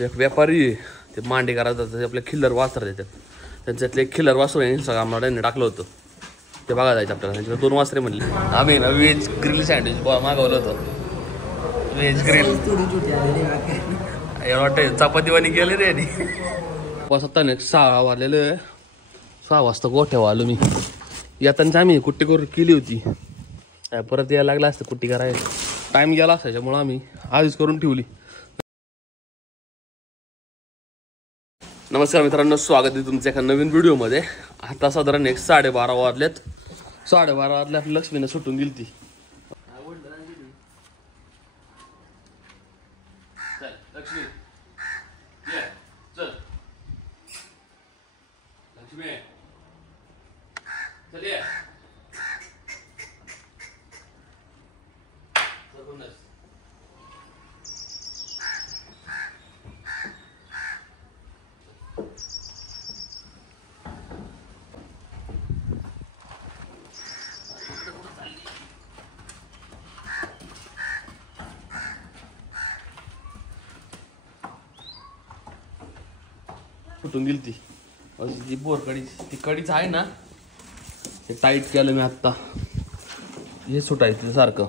एक व्यापारी ते मांडे करायचं आपल्या खिल्लर वासर देतात. त्यांच्यातले एक खिल्लर वासर इंस्टाग्रामला टाकलं होतं. ते बघा जायचं आपल्याला. त्यांच्याकडे 2 वासरे म्हणले. आम्ही ना व्हेज ग्रिल सँडविच मागवलं होतं. व्हेज ग्रिल वाटतं चपातीवानी गेले रे. आता 6 वाजलेलं. 6 वाजता गोठ्यावर आलो मी. येताना आम्ही कुट्टी करून केली होती. परत यायला लागला असतं कुट्टी करायला. टाइम गेला असायच्यामुळे आम्ही आधीच करून ठेवली. नमस्कार मित्रांनो, स्वागत आहे तुमच्या एका नवीन व्हिडिओमध्ये. आता साधारण 12:30 वाजलेत. 12:30 वाजले आपली लक्ष्मीने सुटून गेली ती. लक्ष्मी चल लक्ष्मी चल ये. फुटून गेली ती बोरकडी. ती कडीच आहे ना, ते टाईट केलं मी आत्ता. हे सुटायचं सारखं.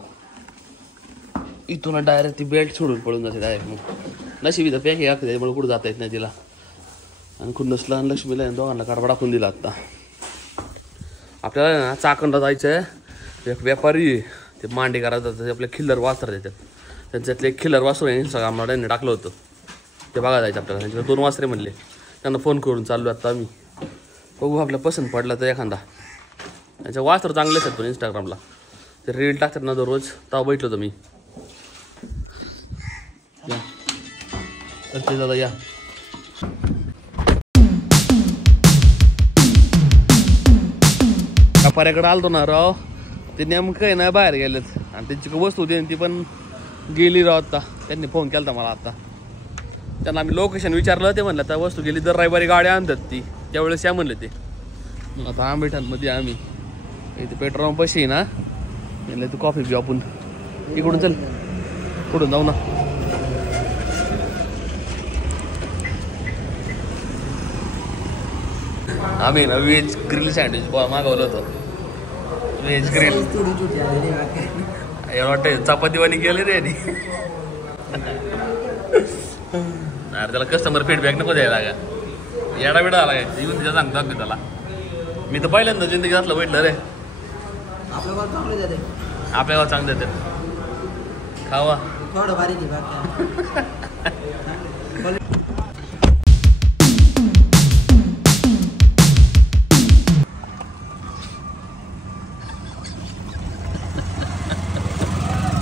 इथून डायरेक्ट ती बेल्ट सोडून पळून जाते डायरेक्ट. मग नशिबी तर पॅक आहे त्यामुळे कुठं जाता येत नाही तिला. आणि खुन्नसला आणि लक्ष्मीला दोघांना कडबा टाकून दिला आत्ता. आपल्याला ना चाकणला जायचं आहे. एक व्यापारी ते मांडे करायचं आपल्या खिल्लर वासर देतात. त्यांच्यातले एक खिल्लर वासर इंस्टाग्रामला टाकलं होतं. ते बघा जायचं आपल्याला. त्यांच्याकडे 2 वासरे म्हणले. त्यांना फोन करून चाललो आता आम्ही. बघू आपल्या पसंत पडला तर एखादा. त्यांच्या वासर चांगलेच आहेत पण इंस्टाग्रामला ते रील टाकतात ना दररोज. तेव्हा बैठलो होतो मी. या तर ते दादा या. व्यापाऱ्याकडे आलतो ना राव. ते नेमकं आहे ना बाहेर गेलेत आणि त्यांची वस्तू होती ती पण गेली राव. आता त्यांनी फोन केला मला. आता त्यांना आम्ही लोकेशन विचारलं. ते म्हणलं आता वस्तू गेली दर रविवारी गाड्या आणतात ती. त्यावेळेस या म्हणले ते. मग आता आंबेठांमध्ये आम्ही इथे पेट्रोल पंप पशी ना. म्हणलं तू कॉफी घेऊ आपण. इकडून चल पुढून जाऊ ना. आम्ही ना व्हेज ग्रिल सँडविच मागवलं होतं. व्हेज ग्रिल वाटतं चपातीवानी गेले रे. अरे त्याला कस्टमर फीडबॅक नको द्यायला का. येडा बिडा आला काय येऊन तिच्या सांगतो अगदी त्याला. मी तर पहिल्यांदा जिंदगी असलं बैठलं रे. आपल्या गावात चांगले देतात. खावा थोडं भारी.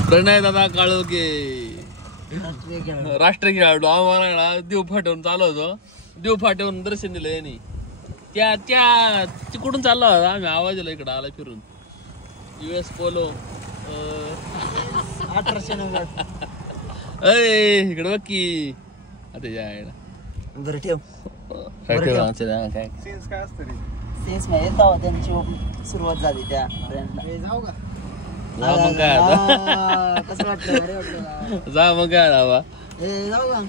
प्रणय दादा काळोखे राष्ट्रीय खेळाडू. आम्हाला देव फाट्यावरून चालू होतो. देव फाट्यावरून दर्शन दिलं यांनी. त्या तिकडून चालला होता. आम्ही आवाज दिला इकडं आला फिरून. US polo 1890. इकडं बघ की. आता यायला बरं ठेव. काय सेन्स काय असतं रे. सेन्स नाही येत त्यांची सुरुवात झाली त्या फ्रेंडला. जाऊ का मग काय आता. कसं वाटलं जा मग काय बाबा. जाऊ का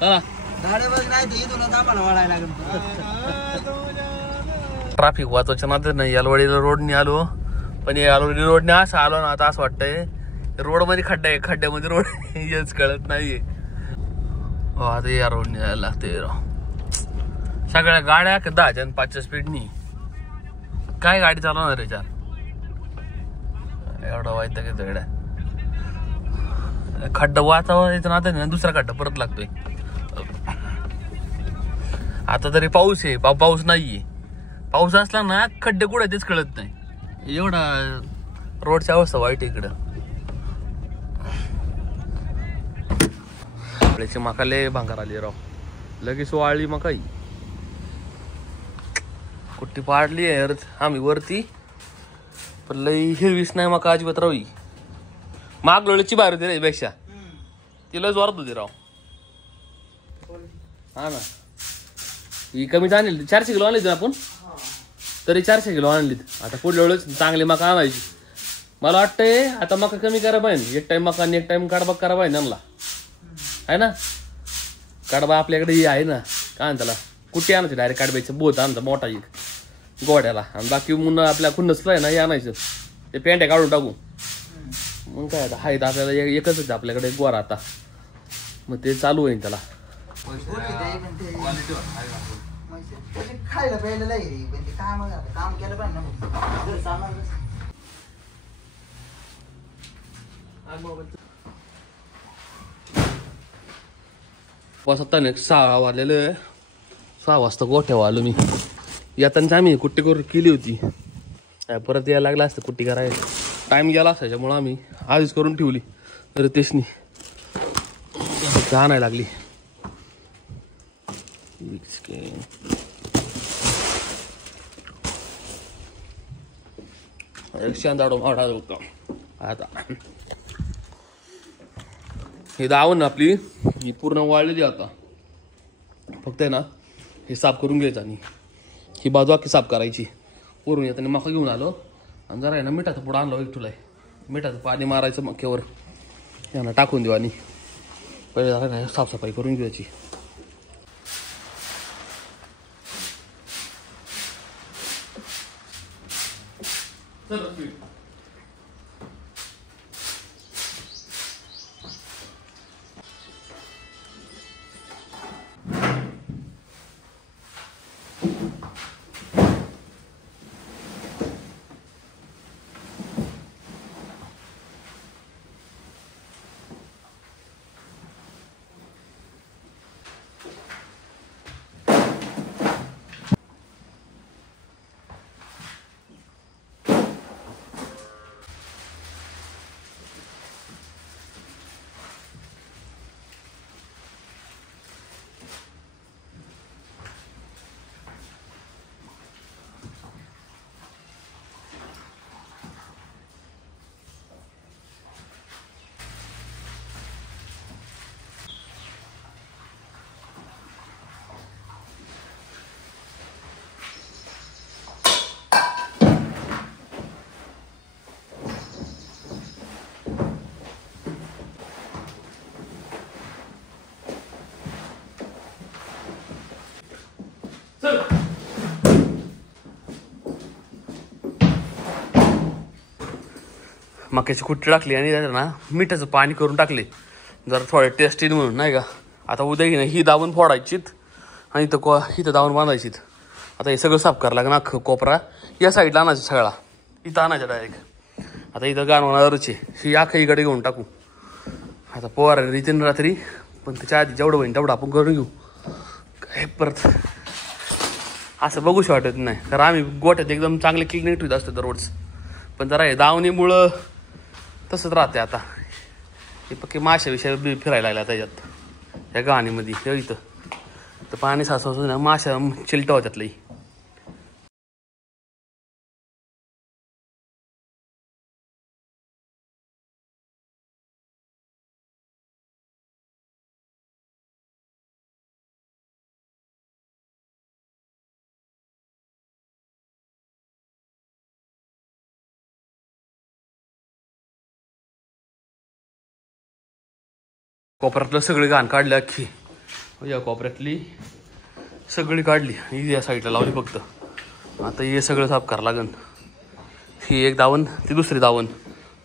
चला. गाड्या बघ नाही तर इथून आम्हाला वाढायला लागेल. ट्रॅफिक वाचवायच्या नात्यात नाही यालवाडीला रोडने आलो. पण यालवाडी रोडने असं आलो ना आता असं वाटतंय रोड मध्ये खड्डा आहे. खड्ड्यामध्ये रोड हेच कळत नाहीये. आता या रोडने जायला लागते. सगळ्या गाड्या 10च्या आणि 5च्या स्पीडनी. काय गाडी चालवणार आहे 4. एवढा वाईट गड्या. खड्डा वाचावायचं ना तर दुसरा खड्डा परत लागतोय. आता तरी पाऊस आहे. पाऊस नाहीये. पाऊस असला ना खड्डे कुठे तेच कळत नाही. एवढा रोडची अवस्था वाईट आहे इकडं. आपल्याची मकाले भांगार आली राव. लगेच वाळली मकाई. कुट्टी पाडली आहे आम्ही वरती. पण लई हिरवीस नाही मका अजिबात रावी. मागलोळीची बाहेर होती रे पेक्षा. तिला जोरात होती राव. हा ना ही कमी आणली. 400 किलो आणली आपण. तरी 400 किलो आणलीत. आता पुढल्या वेळेस चांगली मका आणायची. मला वाटतंय आता मका कमी करा पाहिजे. एक टाइम मका आणि एक टाइम कडबा करा पाहिजे त्यांना, आहे ना. कडबा आपल्याकडे आहे ना, काय त्याला कुठे आणायचं डायरेक्ट काढबायचं बोत आणायचं मोठा एक गोड्याला. आणि बाकी मुलं आपल्या खुन्नसला आहे ना हे आणायचं, ते पेंट्या काढून टाकू. मग काय आता हाय आपल्याला एकच आपल्याकडे गोरा आता, मग ते चालू होईल त्याला. खायला प्यायला काम केलं पाहिजे ना. आता 6 वाजलेलं. 6 वाजता गोठ्यावर आलो मी. येताना आम्ही कुट्टी करून केली होती, परत यायला लागला असतं कुट्टी करायला. टाइम गेला असायच्यामुळं आम्ही आधीच करून ठेवली. तर तेचनी आणायला लागली. शांताडो मावडा होता. आता हे दावण आपली ही पूर्ण वाळलेली. आता फक्त आहे ना हे साफ करून घ्यायचं आणि ही बाजू अख्खी साफ करायची. वरून येताना मका घेऊन आलो आणि जरा आहे ना मिठाचं पुढं आणलं एकटूला. मिठाचं पाणी मारायचं मक्यावर यांना टाकून देऊ आणि पहिले जरा साफसफाई करून घ्यायची. मक्याची कुट्टी टाकली आणि त्याच्यात ना मिठाचं पाणी करून टाकले जरा थोडे टेस्टी म्हणून, नाही का. आता उद्या ही ना ही दाबून फोडायचीत आणि इथं दाबून बांधायचीत. आता हे सगळं साफ करायला लागेल. अख्खं कोपरा या साईडला आणायचं, सगळा इथं आणायचं डायरेक्ट. आता इथं गाणवणारच आहे. ही अख्खं इकडे घेऊन टाकू. आता पोवार रितीन रात्री, पण त्याच्या आधी जेवढं होईल तेवढं आपण करून घेऊ. काय परत असं बघूशी वाटत नाही, कारण आम्ही गोठ्यात एकदम चांगले क्लिनिक ठेवत असतो दररोज. पण जरा हे दावणीमुळं तसंच राहते. आता हे पक्के माशा विषय फिरायला लागला त्याच्यात या गाणीमध्ये. इथं तर पाणी साचवतो ना, माशा चिलटा होत्यात लई. कोपऱ्यातलं सगळी घाण काढली अख्खी. या कोपऱ्यातली सगळी काढली आणि या साईडला लावली फक्त. आता हे सगळं साफ करावं लागेल. ही एक दावण, ती दुसरी दावण,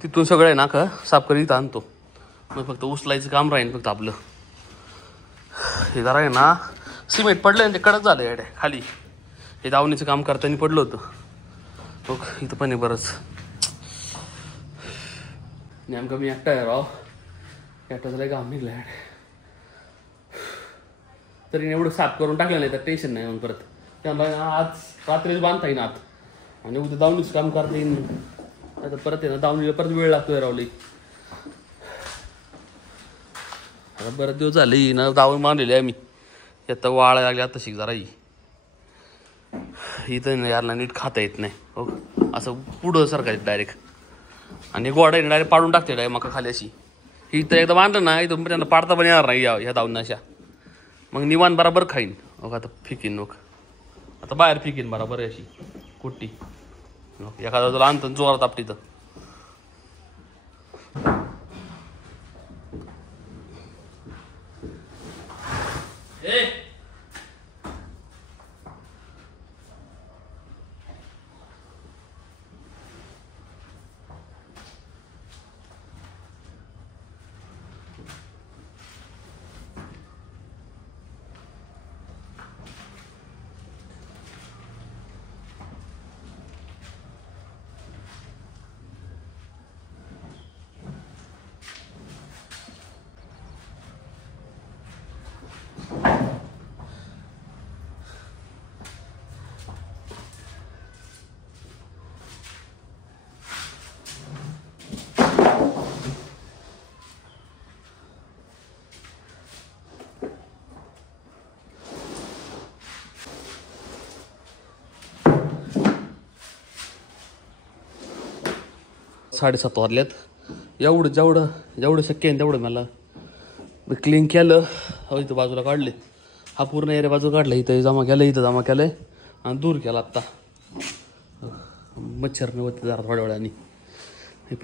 तिथून सगळं आहे ना का साफ करीत आणतो. मग फक्त उचलायचं काम राहील फक्त आपलं. हे जरा आहे ना सिमेंट पडलं आणि ते कडक झालं याडे खाली. हे दावणीचं काम करताना पडलं होतं. बघ इथं पण आहे बरंच. नेमकं मी एकटा आहे राव. एकटाच लय काम निघलं याडे. तरी एवढं साफ करून टाकलं नाही तर टेन्शन नाही. मग परत त्याला आज रात्रीच बांधता येईन आत आणि उद्या दावणीचं काम करता येईन. आता परत आहे ना दावणीला परत वेळ लागतोय रावली. आता बरं दिवस झाले ना दावून बांधलेली आहे मी. आता वाळा लागली आता शिक जरा ही. इथं यारला नीट खाता येत नाही. हो असं पुढं सरकायचं डायरेक्ट आणि गोडा डायरेक्ट पाडून टाकते डायरेक्ट मका खाली अशी. इथं एकदा बांधलं ना इथं त्यांना पाडता पण येणार नाही ह्या दावून अशा. मग निवान बराबर खाईन. हो आता फिकीन नोक आता बाहेर फिकीन बराबर अशी. कुट्टी एखाद्या बाजूला आणतं जोरात आपटी तर 7:30 वाजल्यात. जेवढं शक्य आहे तेवढं मला क्लीन केलं. इथं बाजूला काढले, हा पूर्ण एरिया बाजूला काढला, इथं जमा केलं आणि दूर केला. आत्ता मच्छर नव्हते जरा थोड्या वेळाने.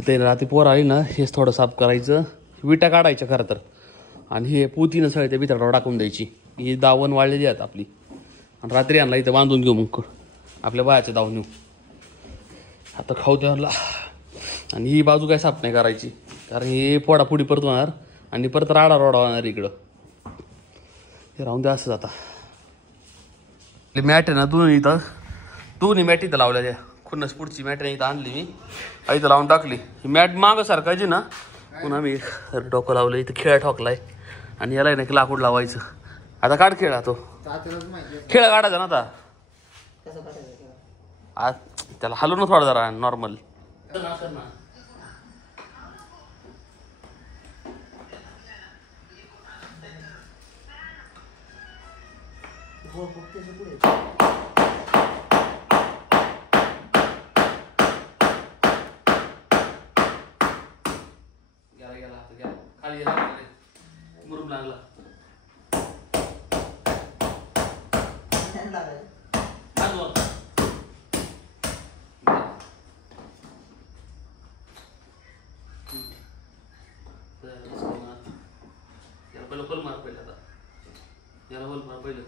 ते रात्री पोर आली ना, हेच थोडं साफ करायचं, विटा काढायच्या खरं तर, आणि हे पुतीनं सगळ्या त्या बितडावर टाकून द्यायची. ही दावण वाळलेली आहेत आपली, आणि रात्री आणला इथं बांधून घेऊ मग आपल्या बायाच्या दावून येऊ. आता खाऊ द्यायला. आणि ही बाजू काय साफ नाही करायची, कारण हे पोडापुडी परत होणार आणि परत राडा होणार इकडं. हे राहून द्या असंच. आता मॅट आहे ना दोन्ही मॅट इथं लावल्या. त्या खुन्नस पुढची मॅट इथं आणली मी, इथं लावून टाकली. ही मॅट मागं सारखायची ना, पुन्हा मी डोकं लावलं. इथं खेळा ठोकलाय आणि याला नाही लाकूड लावायचं. आता काढ खेळा, तो खेळ काढायचा ना आता. त्याला हलव ना थोडा जरा नॉर्मल. गेला खाली मुरुम लागला. बल मार पहिलं. आता याला बल मार पहिलं.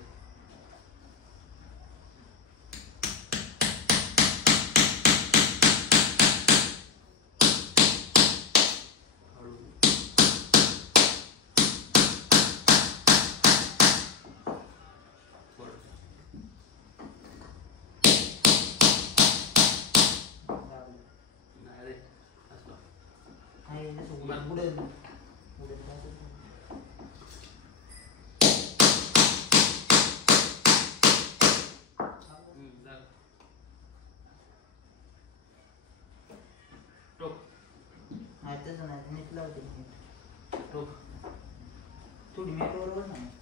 थोडी मी बरोबर ना.